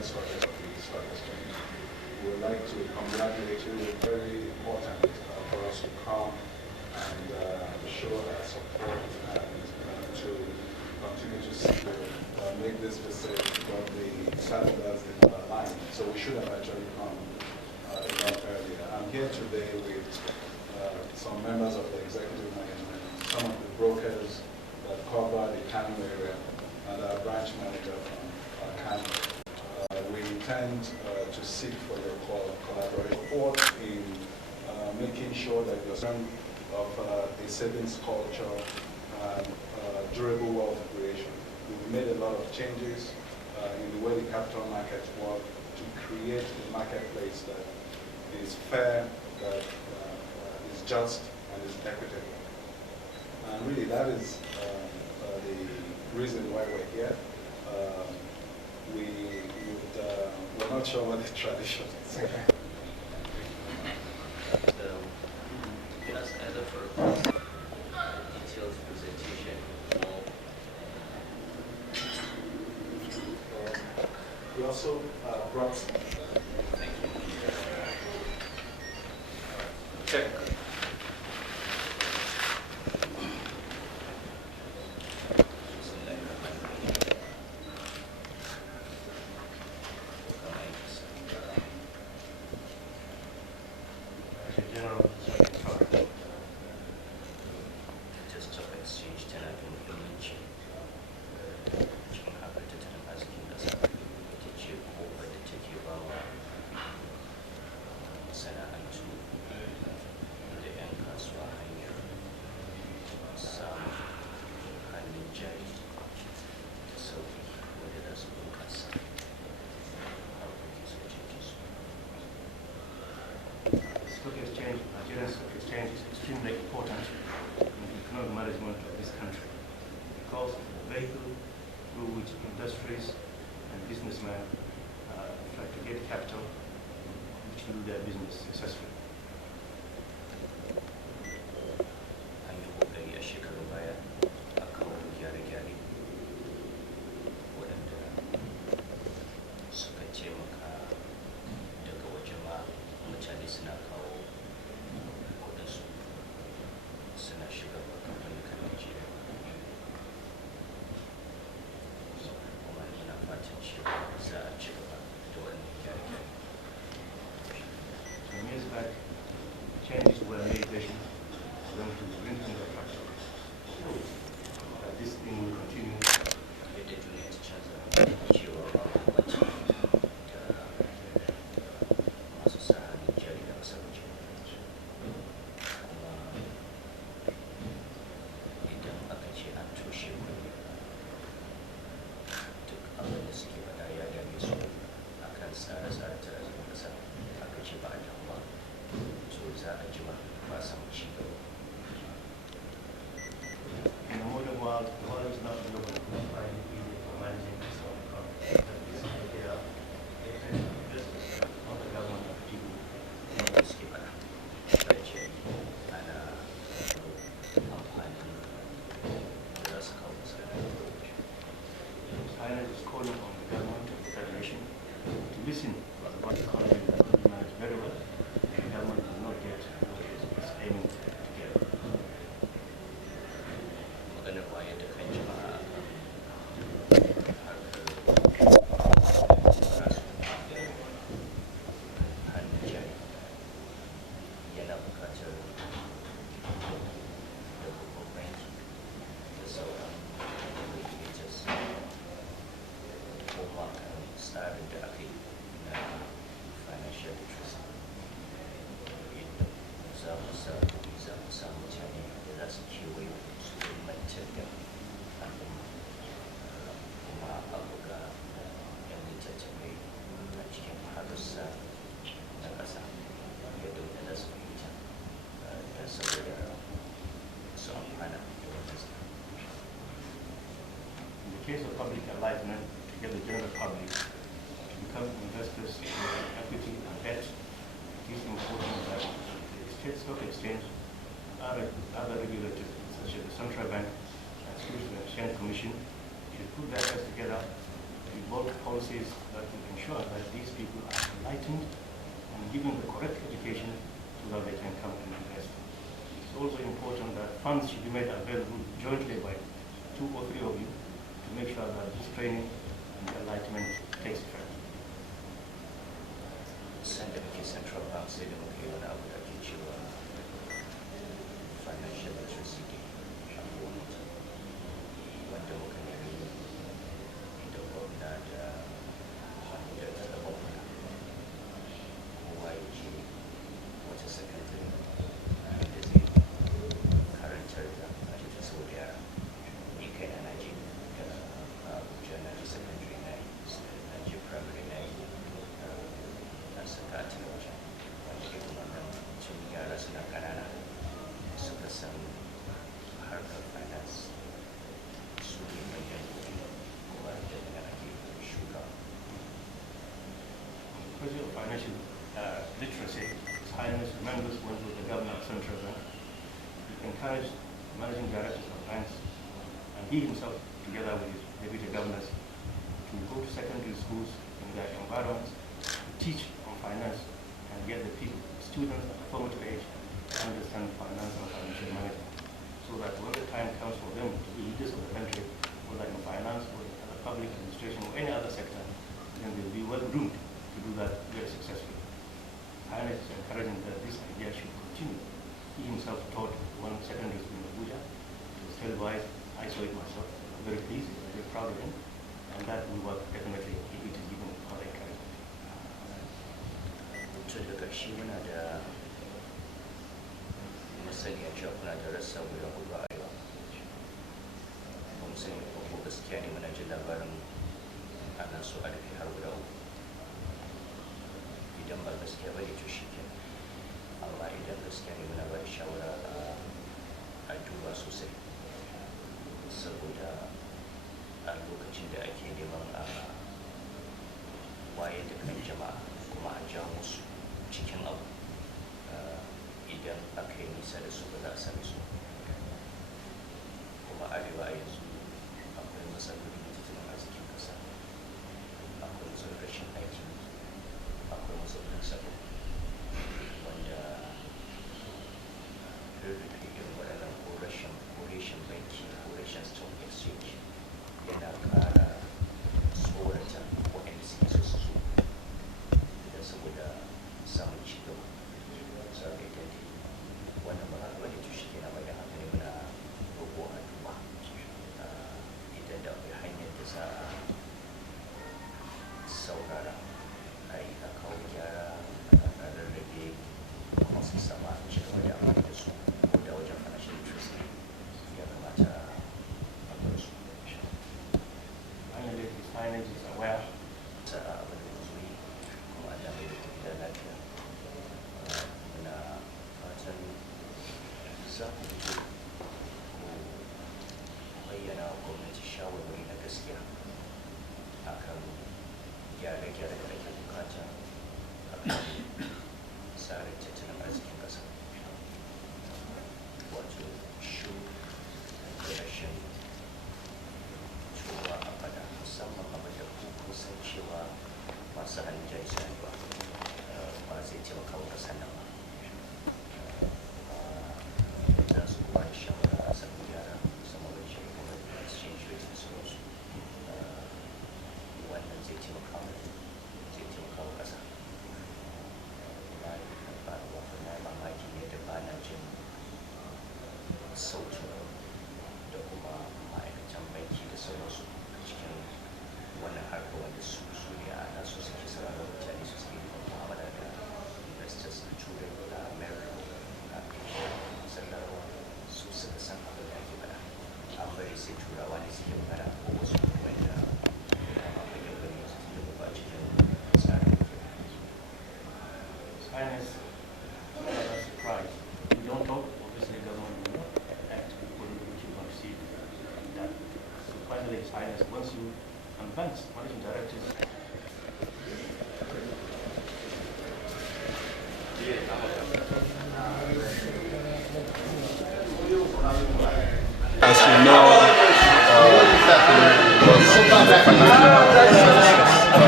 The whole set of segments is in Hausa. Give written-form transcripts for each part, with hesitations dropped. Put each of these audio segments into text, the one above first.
current stories of the stock exchange. We would like to congratulate you. It's very important for us to come and show our support and to continue to make this visit, but the calendars did not align. So we should have actually come a lot earlier. I'm here today with some members of the executive management, some of the brokers that cover the Kano area, and our branch manager from Kano. We intend to seek for your collaboration support in making sure that your son of a savings culture and durable wealth creation. We've made a lot of changes in the way the capital markets work to create a marketplace that is fair, that is just, and is equitable. And really, that is the reason why we're here. We're not sure what the tradition is. As either for detailed presentation or we also brought. thank you. Check. Nigerian stock exchange is extremely important in the economic management of this country because it's the vehicle through which industries and businessmen try to get capital which do their business successfully. An yi kokari a shekarun baya a kawo gyare-gyare waɗanda suka taimaka daga waje ma mutane suna kawo kudinsu suna shiga kamfanin Najeriya. Kuma ina fatan cewa za a ci gaba da wannan gyare-gyare. Some years back, changes were made for them to bring things up practical. That this thing will continue. Yadda duniya ta canza cewa ba bambanci da masu sa hannun jari da ƙasar waje. Kuma idan aka ce an toshe kuɗi duk abin da suke faɗa ya dame su akan tsare-tsare ta arzikin ƙasa aka ce ba a damu ba so za a jima ba a samu ci gaba. In the modern world, the world is not global for managing its own economy. This idea is not the government of people. Wanda suke faɗa ta ce ana amfani da za su kawo masu China is calling on the government of the Federation to listen to what the economy is managed very well. The government does not get what it is aiming to get. maganar wayar da kan jama'a harkar hannun jari yana buƙatar da babban banki da sauran regulators kuma kan tsarin da aka yi na financial literacy yadda za mu sa mutane da za su kewaye su ilmantar da al'umma kuma a buga yan littattafai a cikin harussa na ƙasa yadda wanda za su fahimta don saboda su amfana da wata tsara. In the case of public enlightenment, to get the general public to become investors in equity and debt, it is important that the state stock exchange and other regulators such as the Central Bank and Securities and Exchange Commission should put their heads together to evolve policy policies that will ensure that these people are enlightened and given the correct education so that they can come and invest. It's also important that funds should be made available jointly by 2 or 3 of you to make sure that this training and enlightenment takes effect. Sanda muke Central Bank sai da muka yi wani abu da ake cewa financial literacy a gwamnati, wanda muka nemi da gwamna da bankuna kowa ya je wata sakandare da zai karantar da ajiyar saboda yara. Ni kai na je da Abuja na je sakandare na je primary na yi na saka a wajen wanda ke kuma nan tun yara suna ƙanana suka san harkar finance su ne manyan gobe kuma da daga ake shuka. Because of financial literacy, His Highness members went with the Governor of Central Bank. He encouraged managing directors of banks and he himself, together with his deputy governors, to go to secondary schools in their environments to teach on finance and get the people, students at the formative age to understand finance and financial management, so that when the time comes for them to be leaders of the country, whether in finance or in the public administration or any other sector, then they'll be well groomed to do that very successfully. Highness is encouraging that this idea should continue. He himself taught one secondary school in Abuja. It was held by, I saw it myself. I'm very pleased, I'm very proud of him, and that will work definitely if it is given further encouragement. To da ƙarshe muna da masaniya cewa kuna da rassa guda 4 a arewa. Mun sani ko gaskiya ne muna jin labarin ana so a rufe har guda 3. Idan ba gaskiya ba ne to shi ke, amma idan gaskiya ne muna ba da shawara a duba sosai, saboda a lokacin da ake neman a wayar da kan jama'a kuma a jawo musu cikin abu, idan aka yi nisa da su ba za a same su. Kuma arewa a yanzu akwai matsaloli da tattalin arzikin ƙasa, akwai matsalolin rashin aiki, akwai matsalolin tsaro, wanda rurrufe irin waɗannan ko rashin banki ko rashin stock exchange yana ƙara tsorata waɗanda suke so su zo da saboda samun ci gaba. Saboda ita ne wannan ba wani tushe ke na mai da hankali muna roƙo a duba idan da akwai hanyar da za a saurara a yi a kawo gyara a rarrabe masu sama a ci gaba da amfani da su ko da wajen financial literacy ya kamata a bar su. Finally, His Highness is aware Ta abin da zo yi kuma Allah mai da kuɗi da lafiya. Muna fatan za ku fito ku bayyana wa gwamnati shawarwari na gaskiya akan gyare-gyare da ake bukata a kan tsarin tattalin arzikin ƙasa, wato shu da rashin cewa a fada musamman abin da ku san cewa masu hannun jari suna ba zai taimaka wa ƙasar nan ba. Za su kuma da shawara a samun gyara musamman wajen shari'a da exchange rate da sauransu. Wannan zai taimaka wa ƙasa. Na yi mamaki ne da ba na jin sautin da kuma ma'aikatan banki da sauransu a cikin wannan harkar, wanda su ne a nasu suke sauraron mutane, su suke mu'amala da investors a turai da america a asia sallarwa, su suka san abin da ake faɗa. An bari sai turawa ne suke magana ko wasu wanda dama manyan bane su da ba a cikin tsarin. His Highness, not a surprise. We don't talk, obviously the government will not act according to what you conceive that. So finally, His Highness, once you and banks, managing directors. As you know, was in the financial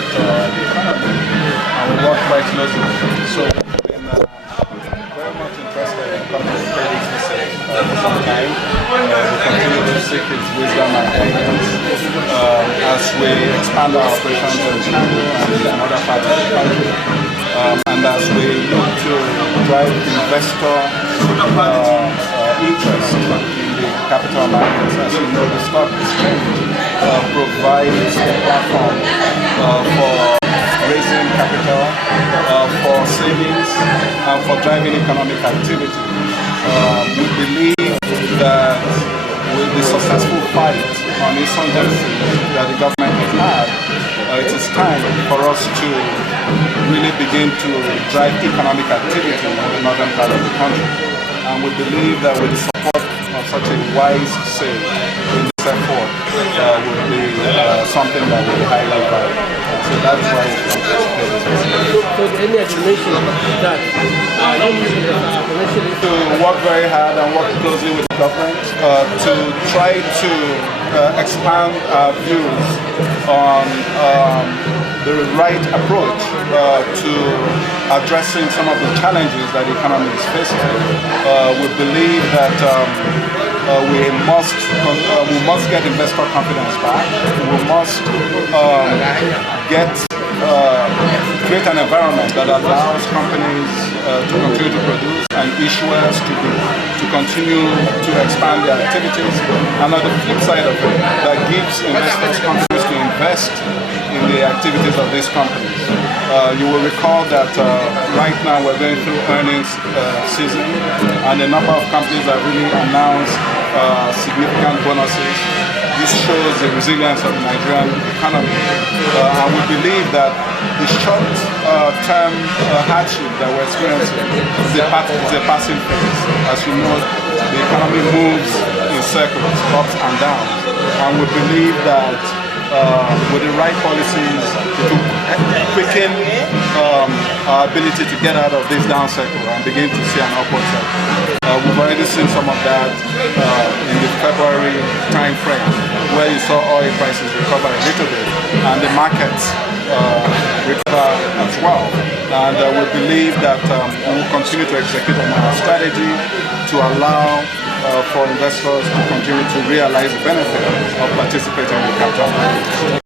sector of the economy, and we work quite closely with him. So we've been very much interested in coming to pay this visit for some time. We continue to seek its wisdom and guidance as we expand our operations in Kano and in other parts of the country. And as we look to drive investor interest in the capital markets, as you know, the stock exchange provides a platform for raising capital, for savings, and for driving economic activity. We believe that with the successful fight on insurgency that the government has had, it is time for us to really begin to drive economic activity in the northern part of the country. And we believe that with the support of such a wise sage in this effort would be something that will be highly valuable. So that's why we participate in this. So any explanation that to work very hard and work closely with the government to try to expand our views on the right approach to addressing some of the challenges that the economy is facing. We believe that we must get investor confidence back. We must create an environment that allows companies to continue to produce and issuers to continue to expand their activities. And on the flip side of it, that gives investors confidence to invest in the activities of these companies. You will recall that right now we're going through earnings season, and a number of companies have really announced significant bonuses. This shows the resilience of the Nigerian economy, and we believe that the short-term hardship that we're experiencing is a passing phase. As you know, the economy moves in circles, ups and downs, and we believe that with the right policies to quicken our ability to get out of this down cycle and begin to see an upward cycle. We've already seen some of that in the February time frame, where you saw oil prices recover a little bit and the markets recover as well. And we believe that we will continue to execute on our strategy to allow for investors to continue to realize the benefit of participating in the capital markets.